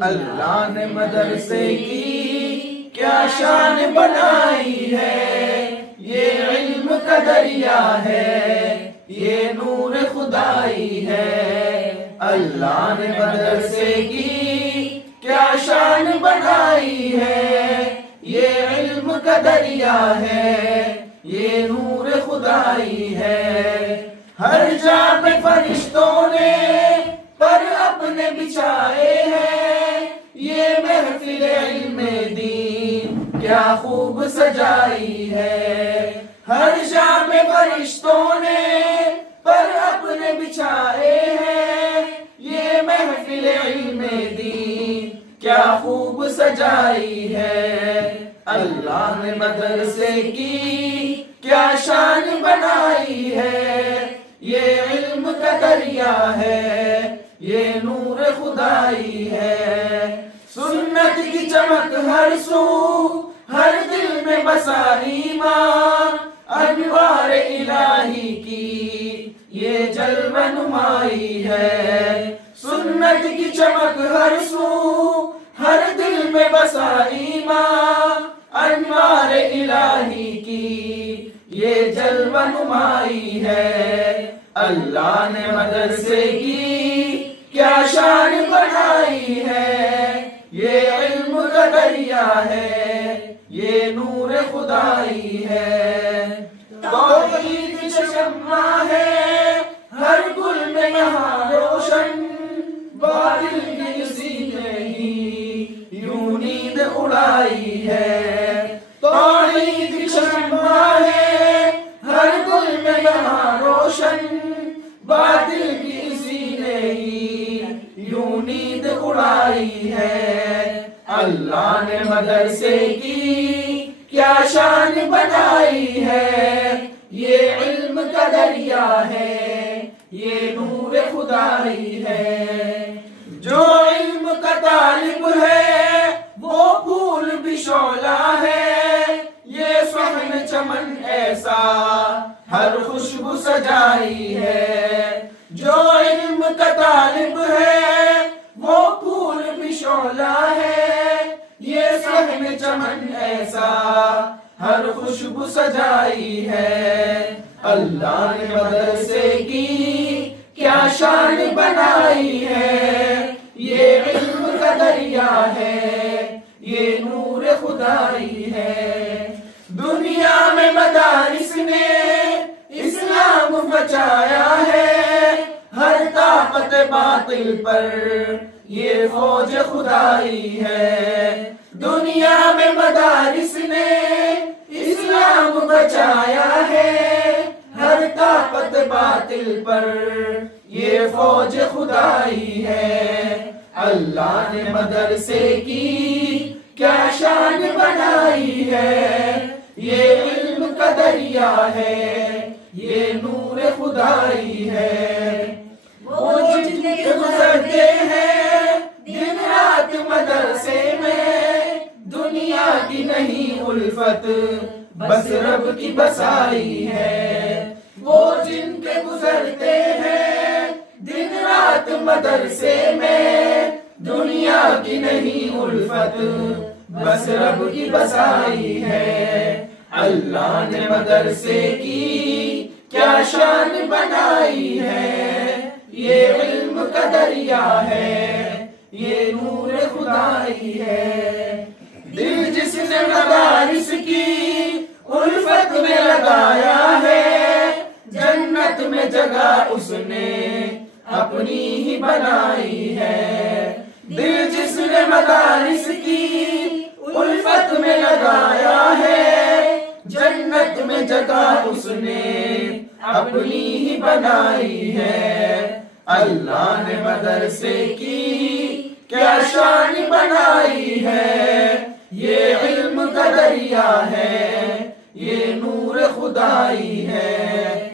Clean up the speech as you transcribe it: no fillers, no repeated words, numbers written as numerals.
अल्लाह ने मदरसे की क्या शान बनाई है, ये इल्म का दरिया है, ये नूर खुदाई है। अल्लाह ने मदरसे की क्या शान बनाई है, ये इल्म का दरिया है, ये नूर खुदाई है। हर जा पे फरिश्तों ने पर अपने बिछाए हैं, ये महफिल इल्म दीन क्या खूब सजाई है। हर जा पे फरिश्तों ने पर अपने बिछाए हैं, ये महफिल इल्म दीन क्या खूब सजाई है। अल्लाह ने मदरसे की क्या शान बनाई है, ये इल्म का दरिया है, ये नूर खुदाई है। सुन्नत की चमक हर सू हर दिल में बसा ईमान, अनवार इलाही की ये जलवा नुमाई है। सुन्नत की चमक हर सू हर दिल में बसा ईमान, अनवार इलाही की ये जलवा नुमाई है। अल्लाह ने मदरसे की क्या शान बनाई है, ये इल्म का दरिया है, ये नूर खुदाई है। तौहीद की शम्मा है हर गुल में यहाँ रोशन, बातिल की किसी ने ही यूं नींद उड़ाई है। तौहीद की शम्मा है हर गुल में यहाँ रोशन, बातिल की किसी ने ही यूं नींद उड़ाई है। अल्लाह ने मदरसे की क्या शान बनाई है, ये इल्म का दरिया है, ये नूर खुदाई है। जो इल्म का तालिब है वो फूल भी शोला है, ये सुहन चमन ऐसा हर खुशबू सजाई है। जो इल्म का तालिब है वो फूल भी शोला है, ये सुहन चमन ऐसा हर खुशबू सजाई है। अल्लाह ने मदरसे की क्या शान बनाई है, ये इल्म का दरिया है, ये नूर खुदाई है। दुनिया में मदारिस ने इस्लाम बचाया है, हर ताकत बातिल पर ये फौज खुदाई है। दुनिया में मदारिस ने इस्लाम बचाया है, हर ताकत बातिल पर ये फौज खुदाई है। अल्लाह ने मदरसे की क्या शान बनाई है, ये इल्म का दरिया है, ये नूर खुदाई है। वो जिनके गुजरते हैं दिन रात मदरसे में, दुनिया की नहीं उल्फत बस रब की बसाई है। वो जिनके गुजरते हैं दिन रात मदरसे में, दुनिया की नहीं उल्फत बस रब की बसाई है। अल्लाह ने मदरसे की क्या शान बनाई है, ये इल्म का दरिया है, ये नूर खुदाई है। दिल जिसने मदारिस की उल्फत में लगाया है, जन्नत में जगह उसने अपनी ही बनाई है। दिल जिसने मदारिस की उल्फत में लगाया है, जन्नत में जगह उसने अपनी ही बनाई है। अल्लाह ने मदरसे की क्या शान बनाई है, ये इल्म का दरिया है, ये नूर खुदाई है।